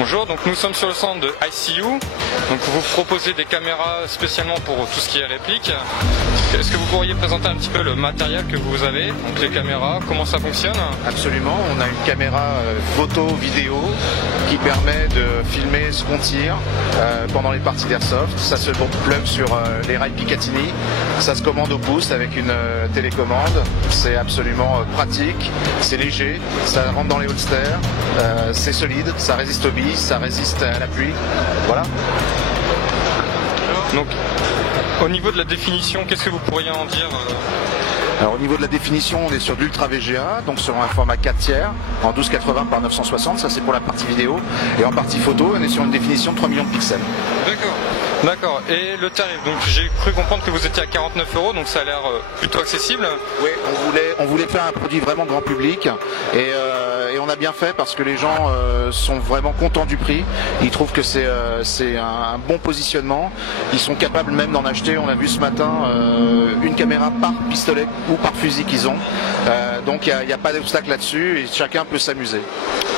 Bonjour, donc nous sommes sur le stand de ICU. Donc vous proposez des caméras spécialement pour tout ce qui est réplique. Est-ce que vous pourriez présenter un petit peu le matériel que vous avez, donc les caméras, comment ça fonctionne? Absolument, on a une caméra photo, vidéo qui permet de filmer ce qu'on tire pendant les parties d'airsoft. Ça se plug sur les rails Picatinny, ça se commande au pouce avec une télécommande. C'est absolument pratique, c'est léger, ça rentre dans les holsters, c'est solide, ça résiste aux billes, ça résiste à la pluie. Voilà. Donc, au niveau de la définition, qu'est-ce que vous pourriez en dire? Alors au niveau de la définition, on est sur de l'Ultra VGA, donc sur un format 4 tiers, en 1280 par 960, ça c'est pour la partie vidéo. Et en partie photo, on est sur une définition de 3 millions de pixels. D'accord. Et le tarif, donc j'ai cru comprendre que vous étiez à 49 €, donc ça a l'air plutôt accessible. Oui, on voulait faire un produit vraiment grand public et on a bien fait parce que les gens sont vraiment contents du prix. Ils trouvent que c'est un bon positionnement. Ils sont capables même d'en acheter. On a vu ce matin une caméra par pistolet ou par fusil qu'ils ont. Donc il n'y a pas d'obstacle là-dessus et chacun peut s'amuser.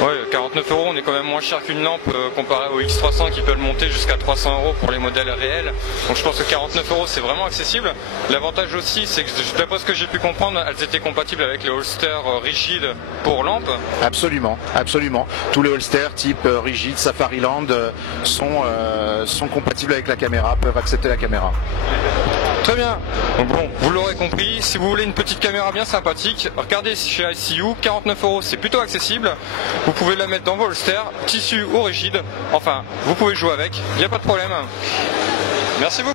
Oui, 49 €, on est quand même moins cher qu'une lampe comparé au X300 qui peut le monter jusqu'à 300 € pour les modèles réels. Donc je pense que 49 € c'est vraiment accessible. L'avantage aussi, c'est que d'après ce que j'ai pu comprendre, elles étaient compatibles avec les holsters rigides pour lampe. Absolument. Tous les holsters type rigide, Safariland sont compatibles avec la caméra, peuvent accepter la caméra. Très bien. Donc bon, vous l'aurez compris, si vous voulez une petite caméra bien sympathique, regardez chez ICU, 49 € c'est plutôt accessible. Vous pouvez la mettre dans vos holsters, tissu ou rigide. Enfin, vous pouvez jouer avec, il n'y a pas de problème. Merci beaucoup.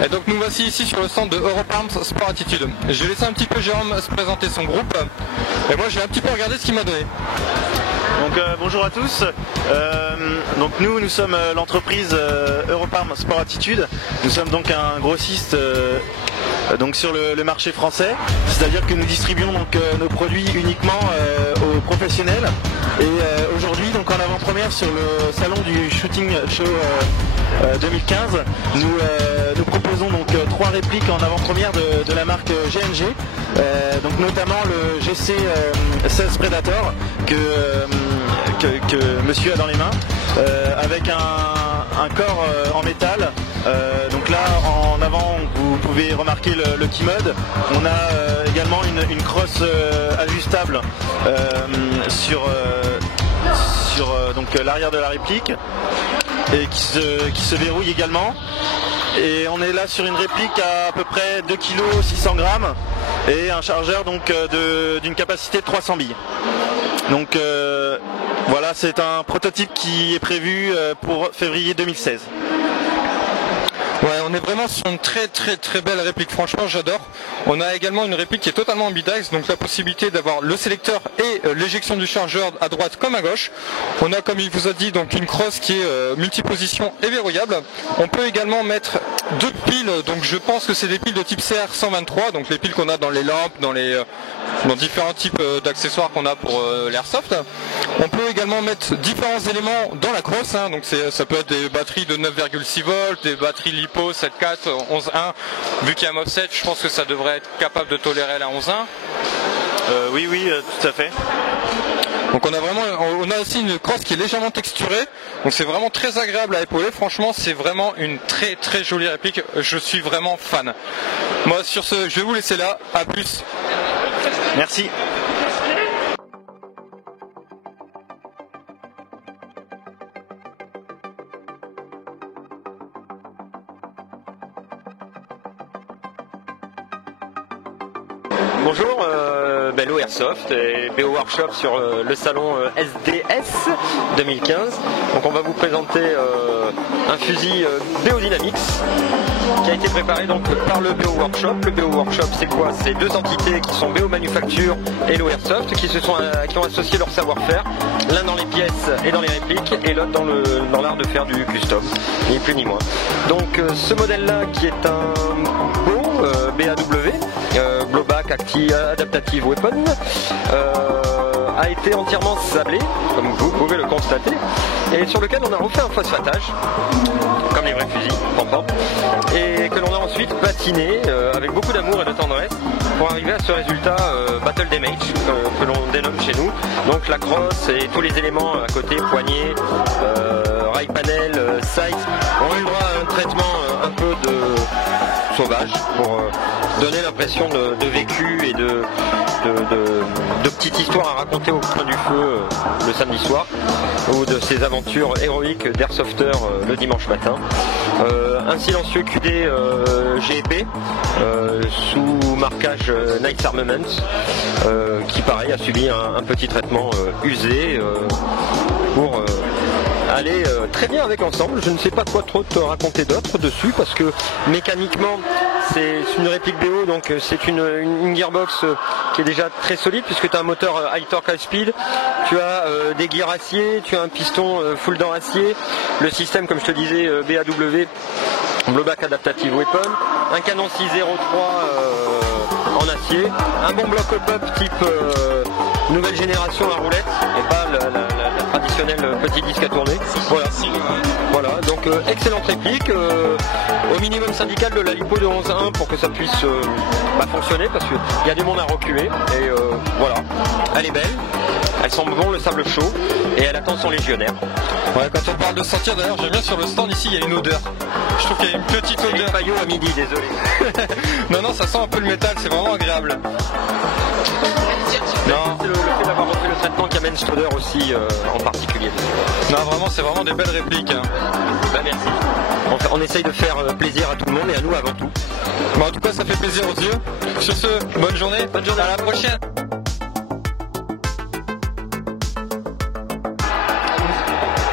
Et donc nous voici ici sur le stand de Europarms Sport Attitude. J'ai laissé un petit peu Jérôme se présenter son groupe et moi j'ai un petit peu regardé ce qu'il m'a donné. Donc bonjour à tous, donc nous sommes l'entreprise Europarms Sport Attitude. Nous sommes donc un grossiste donc sur le marché français, c'est-à-dire que nous distribuons donc nos produits uniquement aux professionnels. Et aujourd'hui donc en avant-première sur le salon du Shooting Show 2015, nous proposons donc 3 répliques en avant-première de la marque GNG, donc notamment le GC 16 Predator que monsieur a dans les mains, avec un corps en métal. Donc là en avant vous pouvez remarquer le key mode. On a également une crosse ajustable sur donc l'arrière de la réplique et qui se verrouille également. Et on est là sur une réplique à peu près 2 kg 600 grammes et un chargeur donc d'une capacité de 300 billes. Donc voilà, c'est un prototype qui est prévu pour février 2016. Ouais, on est vraiment sur une très belle réplique, franchement j'adore. On a également une réplique qui est totalement ambidex, donc la possibilité d'avoir le sélecteur et l'éjection du chargeur à droite comme à gauche. On a, comme il vous a dit, donc une crosse qui est multiposition et verrouillable. On peut également mettre 2 piles, donc je pense que c'est des piles de type CR123, donc les piles qu'on a dans les lampes, dans différents types d'accessoires qu'on a pour l'airsoft. On peut également mettre différents éléments dans la crosse, hein, donc ça peut être des batteries de 9,6 volts, des batteries LiPo 7.4, 11.1. Vu qu'il y a un offset, je pense que ça devrait être capable de tolérer la 11.1. Oui, tout à fait. Donc on a aussi une crosse qui est légèrement texturée, donc c'est vraiment très agréable à épauler. Franchement, c'est vraiment une très jolie réplique. Je suis vraiment fan. Moi, sur ce, je vais vous laisser là. À plus. Merci. Bonjour, Bello Airsoft et BO Workshop sur le salon SDS 2015. Donc on va vous présenter un fusil BO Dynamics qui a été préparé donc par le BO Workshop. Le BO Workshop c'est quoi? C'est 2 entités qui sont BO Manufacture et Hello Airsoft qui ont associé leur savoir-faire, l'un dans les pièces et dans les répliques et l'autre dans l'art de faire du custom, ni plus ni moins. Donc ce modèle là qui est un BO BAW, Blowback Adaptative Weapon, a été entièrement sablé, comme vous pouvez le constater, et sur lequel on a refait un phosphatage, comme les vrais fusils, pourtant, et que l'on a ensuite patiné avec beaucoup d'amour et de tendresse pour arriver à ce résultat Battle Damage que l'on dénomme chez nous. Donc la crosse et tous les éléments à côté, poignée, rail panel, sight, ont eu le droit à un traitement un peu de sauvage pour donner l'impression de vécu et de petites histoires à raconter au coin du feu le samedi soir, ou de ces aventures héroïques d'Airsofter le dimanche matin. Un silencieux QD GEP sous marquage Nice Armament qui pareil a subi un petit traitement usé pour aller très bien avec l'ensemble. Je ne sais pas quoi trop te raconter d'autre dessus parce que mécaniquement c'est une réplique BO, donc c'est une gearbox qui est déjà très solide puisque tu as un moteur high torque high speed, tu as des gears acier, tu as un piston full dent acier, le système comme je te disais BAW, Blowback Adaptative Weapon, un canon 6.03 en acier, un bon bloc up type nouvelle génération à roulette et pas la traditionnelle petit disque à tourner. Voilà, donc excellente réplique, au minimum syndical de la lipo de 11.1 pour que ça puisse fonctionner parce qu'il y a du monde à reculer et voilà, elle est belle, elle sent bon le sable chaud et elle attend son légionnaire. Ouais, quand on parle de sentir, d'ailleurs j'aime bien sur le stand ici il y a une odeur. Je trouve qu'il y a une petite odeur. Paillot à midi, désolé. non, ça sent un peu le métal, c'est vraiment agréable. Non, c'est le fait d'avoir refait le traitement qui amène cette odeur aussi en particulier. Non, vraiment, c'est vraiment des belles répliques. Hein. Bah, merci. On essaye de faire plaisir à tout le monde et à nous avant tout. Bon, en tout cas, ça fait plaisir aux yeux. Sur ce, bonne journée. Bonne journée. À la prochaine.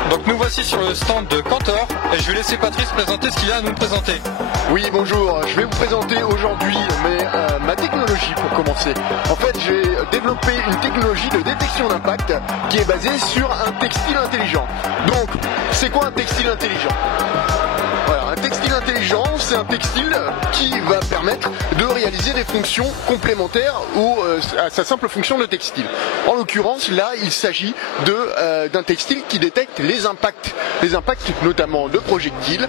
Donc nous voici sur le stand de Cantor et je vais laisser Patrice présenter ce qu'il a à nous présenter. Oui, bonjour, je vais vous présenter aujourd'hui ma technologie pour commencer. En fait, j'ai développé une technologie de détection d'impact qui est basée sur un textile intelligent. Donc, c'est quoi un textile intelligent ? Voilà, un textile intelligent, c'est un textile qui va permettre de réaliser des fonctions complémentaires à sa simple fonction de textile. En l'occurrence, là, il s'agit d'un textile qui détecte les impacts notamment de projectiles,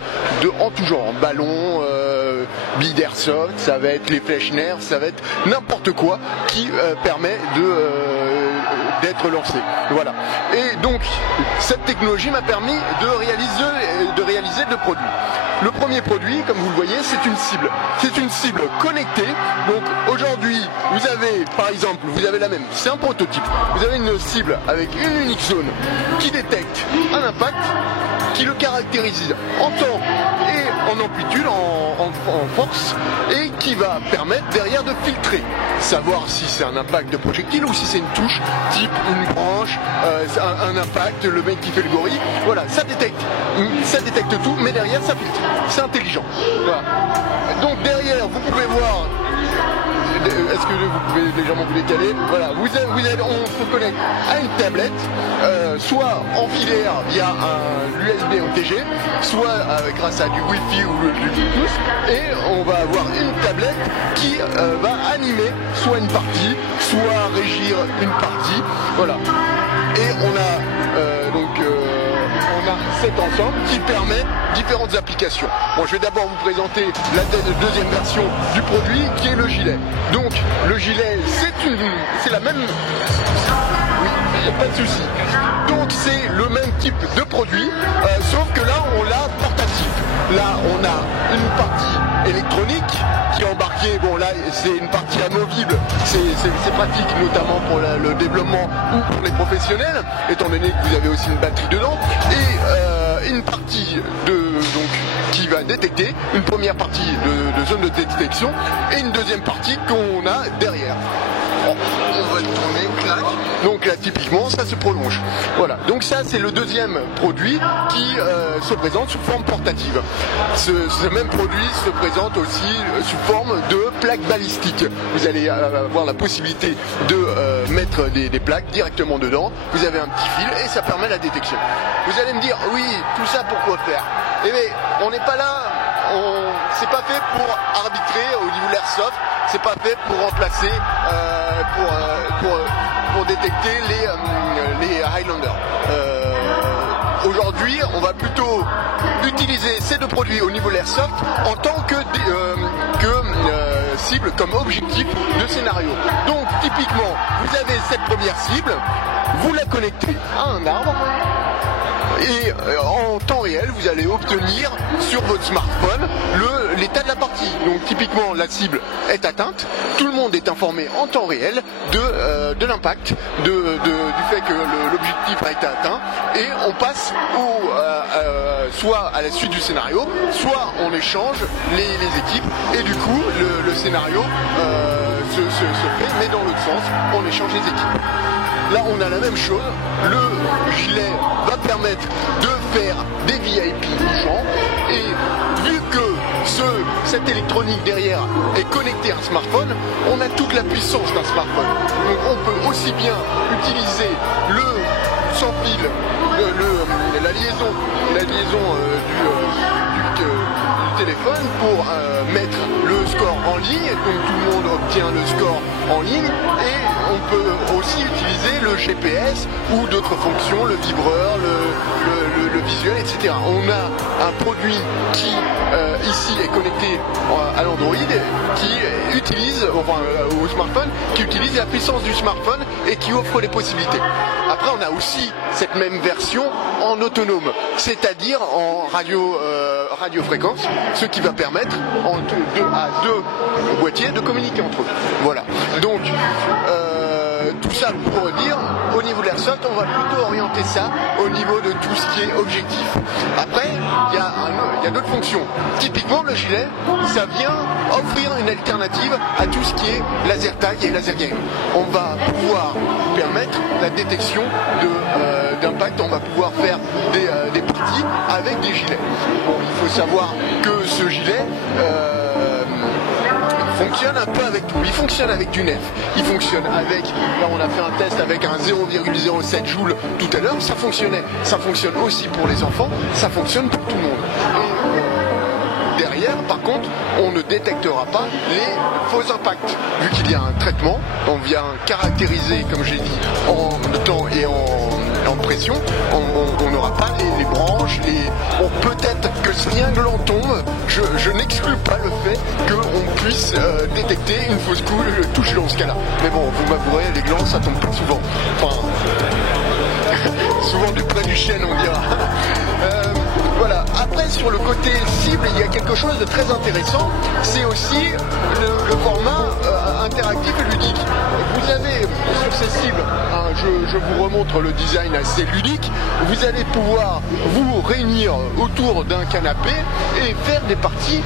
en tout genre, ballons, billes d'airsoft, ça va être les flèches nerfs, ça va être n'importe quoi qui permet d'être lancé. Voilà. Et donc, cette technologie m'a permis de réaliser deux produits. Le premier produit, comme vous le voyez, c'est une cible. C'est une cible connectée. Donc aujourd'hui, vous avez, par exemple, la même. C'est un prototype. Vous avez une cible avec une unique zone qui détecte un impact, qui le caractérise en temps et en amplitude, en force, et qui va permettre derrière de filtrer. Savoir si c'est un impact de projectile ou si c'est une touche, type une branche, un impact, le mec qui fait le gorille. Voilà, ça détecte tout, mais derrière ça filtre. C'est intelligent. Voilà. Donc derrière, vous pouvez voir. Est-ce que vous pouvez légèrement vous décaler ? Voilà, on se connecte à une tablette, soit en filaire via un USB OTG, soit grâce à du Wi-Fi ou du Bluetooth, et on va avoir une tablette qui va animer soit une partie, soit régir une partie. Voilà. Et on a cet ensemble qui permet différentes applications. Bon, je vais d'abord vous présenter la deuxième version du produit qui est le gilet. Donc le gilet, c'est la même. Oui, pas de souci. Donc c'est le même type de produit, sauf que là on l'a portatif. Là on a une partie électronique qui est embarquée. Bon là c'est une partie amovible. C'est pratique notamment pour le développement ou pour les professionnels, étant donné que vous avez aussi une batterie dedans. Et une partie qui va détecter, une première partie de zone de détection et une deuxième partie qu'on a derrière. On va le tourner, clac. Donc là typiquement ça se prolonge. Voilà, donc ça c'est le deuxième produit qui se présente sous forme portative. Ce même produit se présente aussi sous forme de plaques balistiques. Vous allez avoir la possibilité de mettre des plaques directement dedans. Vous avez un petit fil et ça permet la détection. Vous allez me dire, oui, tout ça pourquoi faire ? Eh bien, on n'est pas là, c'est pas fait pour arbitrer au niveau de l'airsoft, c'est pas fait pour remplacer, pour détecter les Highlanders. Aujourd'hui, Aujourd'hui, on va plutôt utiliser ces deux produits au niveau de l'airsoft en tant que cible, comme objectif de scénario. Donc typiquement, vous avez cette première cible, vous la connectez à un arbre, et en temps réel, vous allez obtenir sur votre smartphone l'état de la partie. Donc typiquement, la cible est atteinte, tout le monde est informé en temps réel de l'impact, du fait que l'objectif a été atteint, et on passe soit à la suite du scénario, soit on échange les équipes, et du coup le scénario se fait, mais dans l'autre sens, on échange les équipes. Là, on a la même chose. Le gilet va permettre de faire des VIP gens. Et vu que cette électronique derrière est connectée à un smartphone, on a toute la puissance d'un smartphone. Donc on peut aussi bien utiliser le sans fil, la liaison du téléphone pour mettre le score en ligne. Donc tout le monde obtient le score en ligne, et on peut aussi utiliser le GPS ou d'autres fonctions, le vibreur, le visuel, etc. On a un produit qui ici est connecté à l'Android, qui utilise, au smartphone, qui utilise la puissance du smartphone et qui offre les possibilités. Après, on a aussi cette même version en autonome, c'est-à-dire en radiofréquence, ce qui va permettre à deux boîtiers de communiquer entre eux. Voilà. Donc tout ça pour dire, au niveau de l'airsoft, on va plutôt orienter ça au niveau de tout ce qui est objectif. Après, il y a d'autres fonctions. Typiquement, le gilet, ça vient offrir une alternative à tout ce qui est laser tag et laser game. On va pouvoir permettre la détection d'impact, on va pouvoir faire des parties avec des gilets. Bon, il faut savoir que ce gilet fonctionne un peu avec tout. Il fonctionne avec du NEF, il fonctionne avec, là on a fait un test avec un 0,07 joules tout à l'heure, ça fonctionnait. Ça fonctionne aussi pour les enfants, ça fonctionne pour tout le monde. Et derrière, par contre, on ne détectera pas les faux impacts. Vu qu'il y a un traitement, on vient caractériser, comme j'ai dit, en temps et en pression, on n'aura pas les branches, peut-être que si un gland tombe, je n'exclus pas le fait qu'on puisse détecter une fausse touche dans ce cas-là. Mais bon, vous m'avouerez, les glands, ça tombe pas souvent. Enfin, souvent du près du chêne, on dira. Voilà. Après, sur le côté cible, il y a quelque chose de très intéressant. C'est aussi le format interactif et ludique. Vous avez sur ces cibles, je vous remontre le design assez ludique, vous allez pouvoir vous réunir autour d'un canapé et faire des parties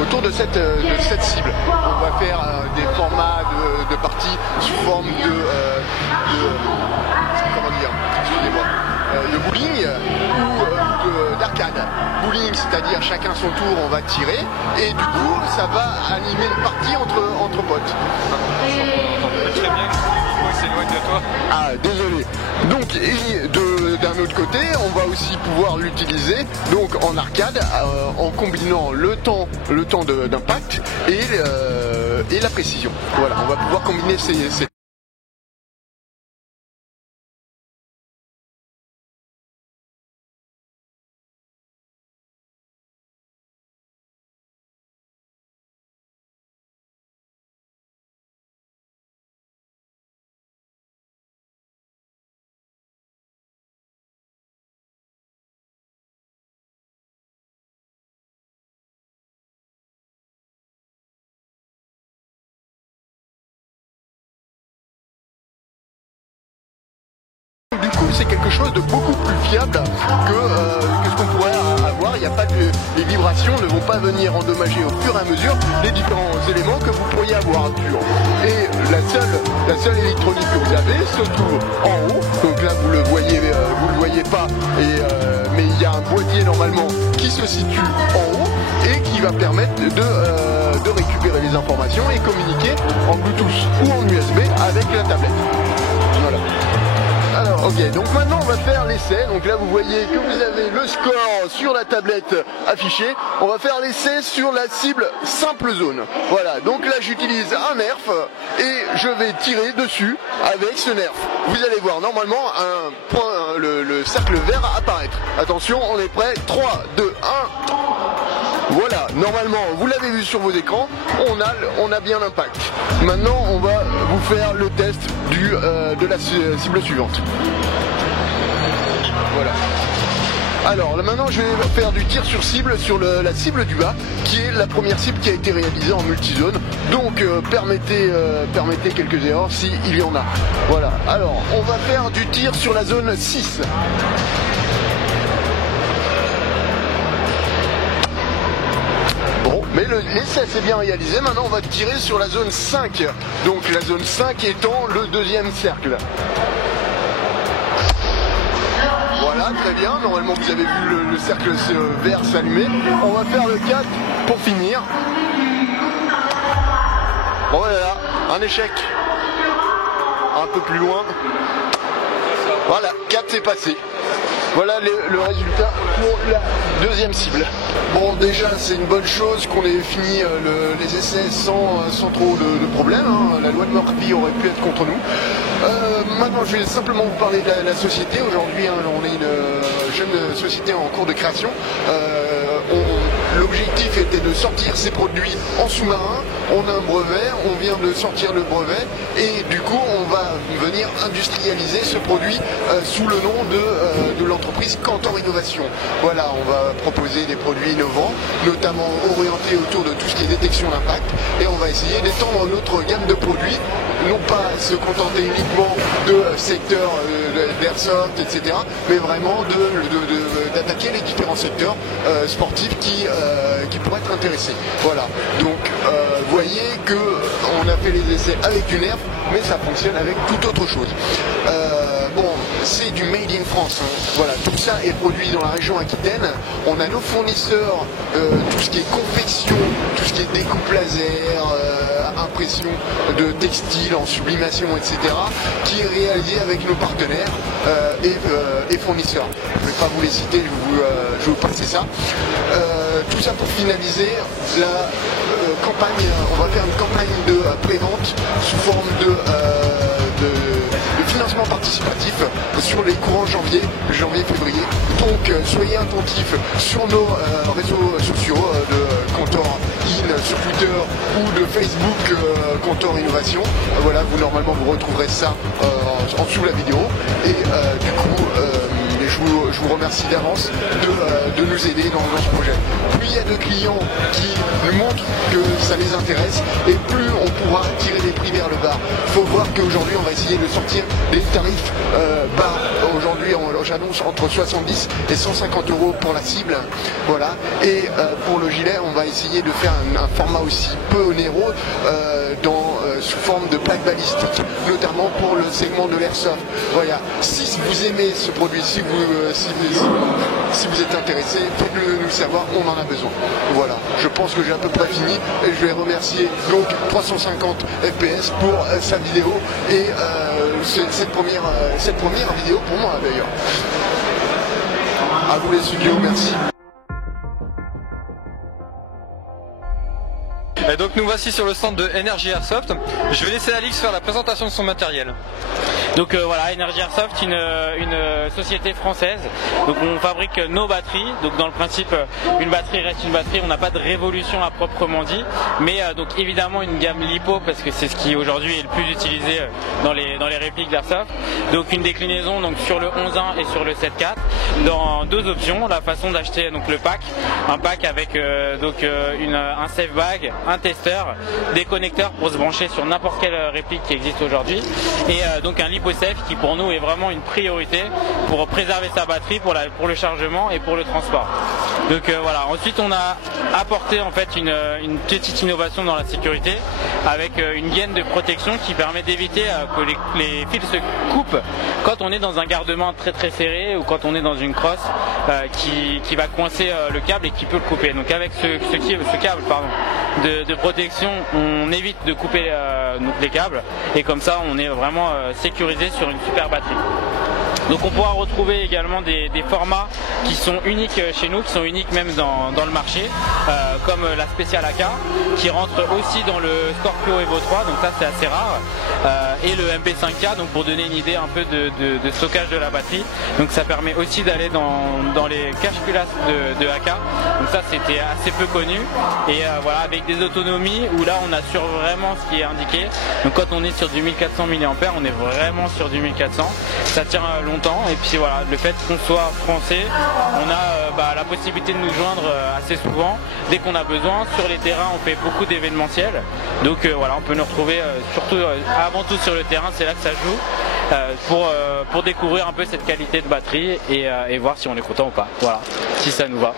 autour de cette cible. On va faire des formats de parties sous forme de bowling ou d'arcade. Bowling, c'est-à-dire chacun son tour, on va tirer, et du coup ça va animer une partie entre potes. Très bien, le micro s'éloigne de toi. Ah, désolé. Donc, et d'un autre côté, on va aussi pouvoir l'utiliser donc en arcade, en combinant le temps d'impact et la précision. Voilà, on va pouvoir combiner ces Du coup, c'est quelque chose de beaucoup plus fiable que ce qu'on pourrait avoir. Il n'y a pas les vibrations ne vont pas venir endommager au fur et à mesure les différents éléments que vous pourriez avoir dur. Et la seule électronique que vous avez se trouve en haut. Donc là, vous le voyez pas, mais il y a un boîtier normalement qui se situe en haut et qui va permettre de récupérer les informations et communiquer en Bluetooth ou en USB avec la tablette. Voilà. Alors, ok, donc maintenant on va faire l'essai. Donc là vous voyez que vous avez le score sur la tablette affiché. On va faire l'essai sur la cible simple zone. Voilà, donc là j'utilise un nerf et je vais tirer dessus avec ce nerf. Vous allez voir normalement un le cercle vert apparaître. Attention, on est prêt. 3, 2, 1. Voilà, normalement, vous l'avez vu sur vos écrans, on a bien l'impact. Maintenant, on va vous faire le test de la cible suivante. Voilà. Alors là, maintenant je vais faire du tir sur cible sur la cible du bas, qui est la première cible qui a été réalisée en multizone. Donc permettez quelques erreurs s'il y en a. Voilà, alors on va faire du tir sur la zone 6. Bon, mais l'essai s'est bien réalisé, maintenant on va tirer sur la zone 5. Donc la zone 5 étant le deuxième cercle. Voilà, très bien. Normalement, vous avez vu le cercle vert s'allumer. On va faire le 4 pour finir. Bon, voilà, un échec. Un peu plus loin. Voilà, 4 c'est passé. Voilà le résultat pour la deuxième cible. Bon, déjà c'est une bonne chose qu'on ait fini les essais sans trop de problèmes. Hein. La loi de Murphy aurait pu être contre nous. Maintenant je vais simplement vous parler de la société. Aujourd'hui hein, on est une jeune société en cours de création. L'objectif était de sortir ces produits en sous-marin. On a un brevet, on vient de sortir le brevet et du coup on va venir industrialiser ce produit sous le nom de l'entreprise Cantor Innovation. Voilà, on va proposer des produits innovants, notamment orientés autour de tout ce qui est détection d'impact, et on va essayer d'étendre notre gamme de produits, non pas se contenter uniquement de secteurs d'airsoft, etc., mais vraiment d'attaquer les différents secteurs sportifs qui pourraient être intéressés. Voilà, donc vous voyez qu'on a fait les essais avec du nerf, mais ça fonctionne avec toute autre chose. Bon, c'est du made in France, hein. Voilà, tout ça est produit dans la région Aquitaine. On a nos fournisseurs, tout ce qui est confection, tout ce qui est découpe laser, impression de textile en sublimation, etc., qui est réalisé avec nos partenaires et fournisseurs. Je ne vais pas vous les citer, je vais vous passer ça. Tout ça pour finaliser la campagne. On va faire une campagne de pré-vente sous forme de financement participatif sur les courants janvier-février. Donc soyez attentifs sur nos réseaux sociaux de Cantor In sur Twitter ou de Facebook Cantor Innovation. Voilà, normalement vous retrouverez ça en dessous de la vidéo. Et du coup, je vous remercie d'avance de nous aider dans ce projet. Plus il y a de clients qui nous montrent que ça les intéresse, et plus on pourra tirer les prix vers le bas. Il faut voir qu'aujourd'hui on va essayer de sortir des tarifs bas. Aujourd'hui j'annonce entre 70 et 150 € pour la cible. Voilà. Et pour le gilet, on va essayer de faire un format aussi peu onéreux sous forme de plaque balistique, notamment pour le segment de l'airsoft. Voilà. Si vous aimez ce produit, si vous êtes intéressé, faites-le nous savoir, on en a besoin. Voilà, je pense que j'ai à peu près fini et je vais remercier donc 350 FPS pour sa vidéo et cette première vidéo pour moi d'ailleurs. À vous les studios, merci. Et donc nous voici sur le stand de Energy Airsoft. Je vais laisser Alix faire la présentation de son matériel. Donc voilà, Energy Airsoft, une société française. Donc on fabrique nos batteries. Donc dans le principe, une batterie reste une batterie. On n'a pas de révolution à proprement dit, mais donc évidemment une gamme lipo parce que c'est ce qui aujourd'hui est le plus utilisé dans les répliques d'Airsoft. Donc une déclinaison donc sur le 11.1 et sur le 7.4 dans deux options. La façon d'acheter donc le pack, un pack avec un safe bag, un testeur, des connecteurs pour se brancher sur n'importe quelle réplique qui existe aujourd'hui, et donc un LipoSafe qui pour nous est vraiment une priorité pour préserver sa batterie, pour le chargement et pour le transport. Donc voilà. Ensuite on a apporté en fait une petite innovation dans la sécurité avec une gaine de protection qui permet d'éviter que les fils se coupent quand on est dans un garde-main très très serré ou quand on est dans une crosse qui va coincer le câble et qui peut le couper. Donc avec ce câble de protection, on évite de couper les câbles et comme ça on est vraiment sécurisé sur une super batterie. Donc on pourra retrouver également des formats qui sont uniques chez nous, qui sont uniques même dans le marché, comme la Special AK qui rentre aussi dans le Scorpio Evo 3, donc ça c'est assez rare. et le MP5K, donc pour donner une idée un peu de stockage de la batterie. Donc ça permet aussi d'aller dans les cache-culasses de AK. Donc ça c'était assez peu connu et voilà, avec des autonomies où là on assure vraiment ce qui est indiqué. Donc quand on est sur du 1400 mAh, on est vraiment sur du 1400. Ça tient longtemps et puis voilà, le fait qu'on soit français, on a la possibilité de nous joindre assez souvent dès qu'on a besoin. Sur les terrains on fait beaucoup d'événementiels, donc voilà, on peut nous retrouver surtout avant tout sur le terrain, c'est là que ça joue, pour découvrir un peu cette qualité de batterie et voir si on est content ou pas, voilà, si ça nous va.